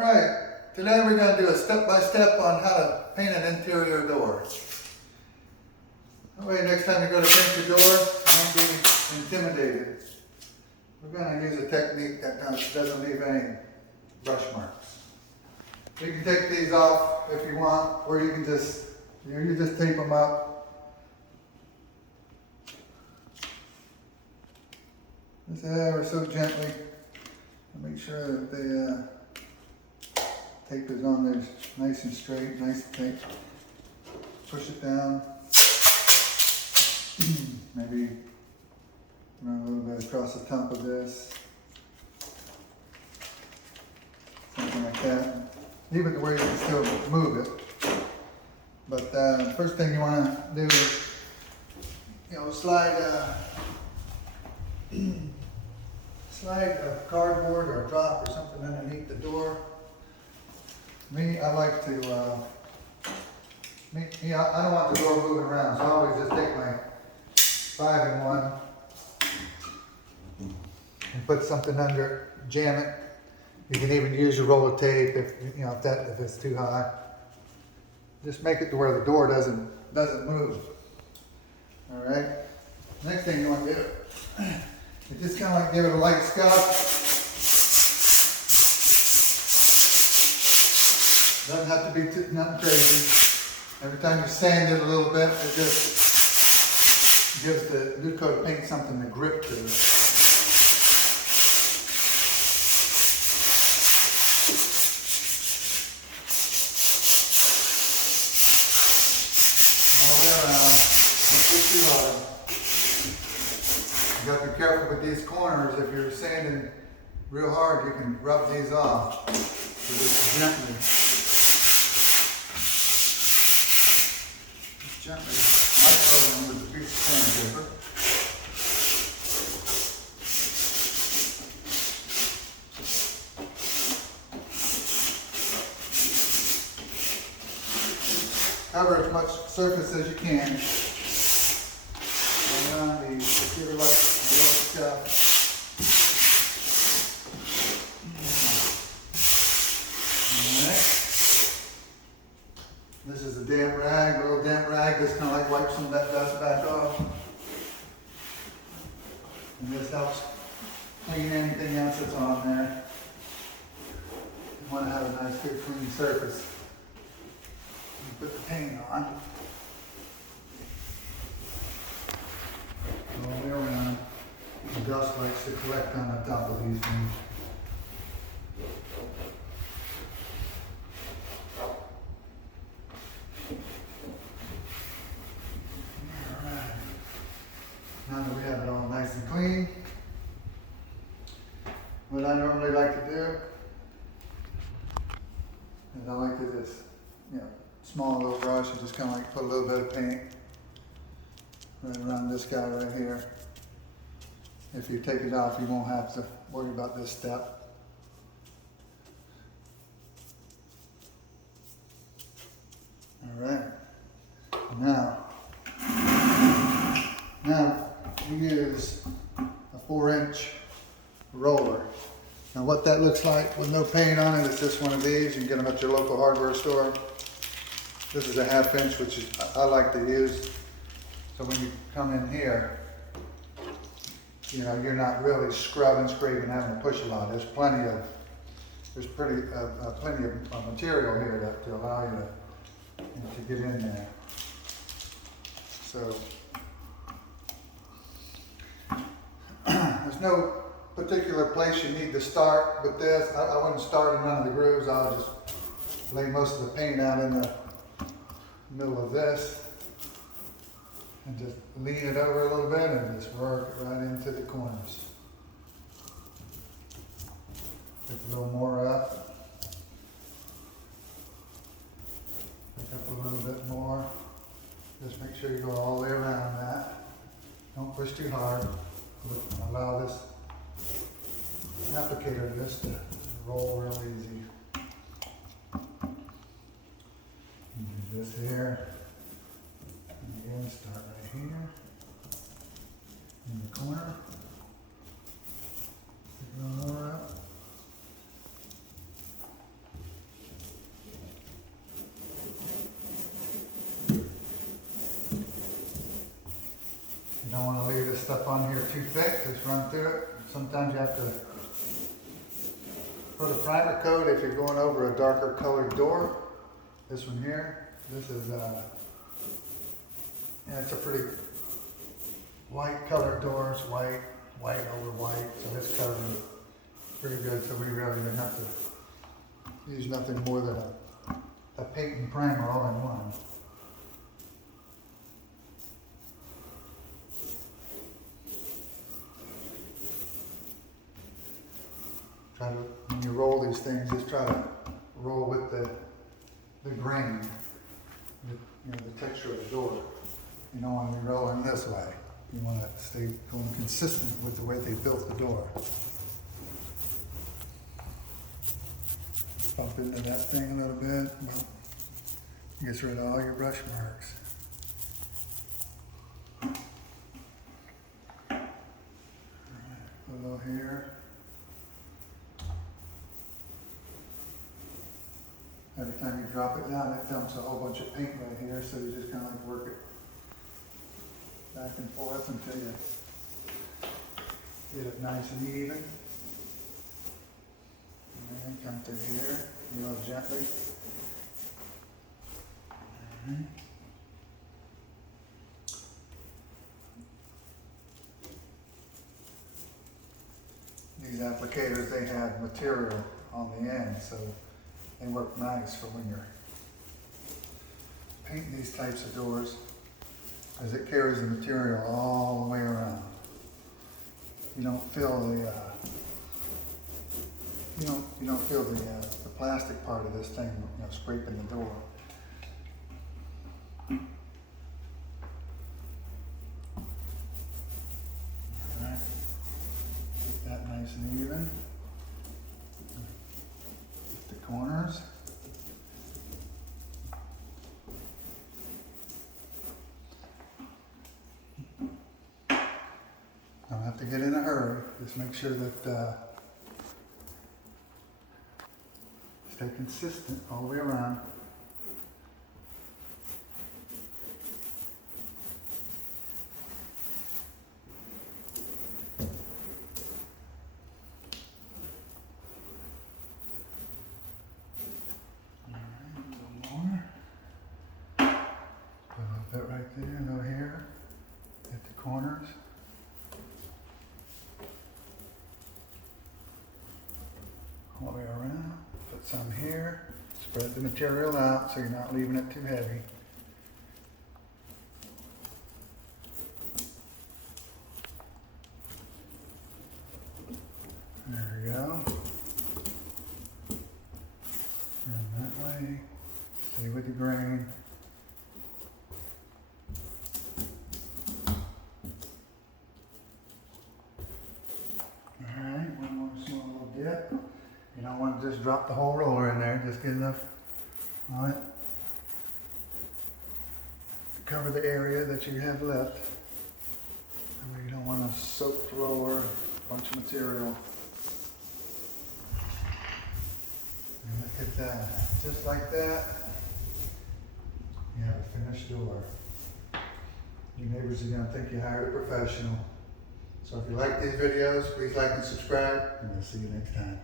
Alright, today we're going to do a step-by-step on how to paint an interior door. That way next time you go to paint the door, you won't be intimidated. We're going to use a technique that doesn't leave any brush marks. You can take these off if you want, or you can just, you just tape them up. Just ever so gently. Make sure that the tape is on there nice and straight, nice and thick. Push it down. Maybe run a little bit across the top of this. Something like that. Leave it to where you can still move it. But the first thing you want to do is, slide a cardboard or a drop or something underneath the door. Me, I like to, I don't want the door moving around, so I always just take my 5-in-1 and put something under, jam it. You can even use your roll of tape if it's too high. Just make it to where the door doesn't move. All right. Next thing you want to do, you just kind of like give it a light scuff. Doesn't have to be nothing crazy. Every time you sand it a little bit, it just gives the new coat of paint something to grip to. All the way around. Don't push too hard. You got to be careful with these corners. If you're sanding real hard, you can rub these off. So just gently. Gently light over them with a piece of sandpaper. Cover as much surface as you can. Around these, just give it like a little scuff. This is a damp rag, a little damp rag, just kind of like wipe some of that dust back off. And this helps clean anything else that's on there. You want to have a nice, good, clean surface. You put the paint on. All the way around. The dust likes to collect on the top of these things. Now that we have it all nice and clean, what I normally like to do is I like to just, small little brush and just kind of like put a little bit of paint right around this guy right here. If you take it off, you won't have to worry about this step. All right. Now we use a 4-inch roller. Now what that looks like with no paint on it is just one of these. You can get them at your local hardware store. This is a 1/2 inch, which I like to use. So when you come in here, you're not really scrubbing, scraping, having to push a lot. There's plenty of material here to allow you to get in there. So there's no particular place you need to start with this. I wouldn't start in none of the grooves. I'll just lay most of the paint out in the middle of this and just lean it over a little bit and just work it right into the corners. Pick a little more up. Pick up a little bit more. Just make sure you go all the way around that. Don't push too hard. Allow this applicator just to roll real easy. Do this here. And again, start right here. In the corner. Pick a little more up. stuff on here too thick, just run through it. Sometimes you have to put a primer coat if you're going over a darker colored door. This one here, this is yeah, it's a pretty white colored door. It's white over white, so it's covered pretty good. So we really didn't have to use nothing more than a paint and primer all in one. Try to, when you roll these things, just try to roll with the grain, the texture of the door. You don't want to be rolling this way. You want to stay going consistent with the way they built the door. Bump into that thing a little bit. Well, it gets rid of all your brush marks. All right, put a little here. Every time you drop it down, it dumps a whole bunch of paint right here, so you just kind of like work it back and forth until you get it nice and even. And then come through here, real gently. These applicators, they have material on the end, so they work nice for when you're painting these types of doors, as it carries the material all the way around. You don't feel the you don't feel the plastic part of this thing, scraping the door. All right, get that nice and even. Get the corners. Don't have to get in a hurry. Just make sure that stay consistent all the way around. All right, a little more. Put a little bit right there, a little here. Hit the corners. All the way around. Put some here. Spread the material out so you're not leaving it too heavy. There we go. And that way. Stay with the grain. Alright, one more small little dip. You don't want to just drop the whole roller in there, just get enough on it to cover the area that you have left. That way you don't want to soak the roller, a bunch of material. And look at that, just like that, you have a finished door. Your neighbors are going to think you hired a professional. So if you like these videos, please like and subscribe, and I'll see you next time.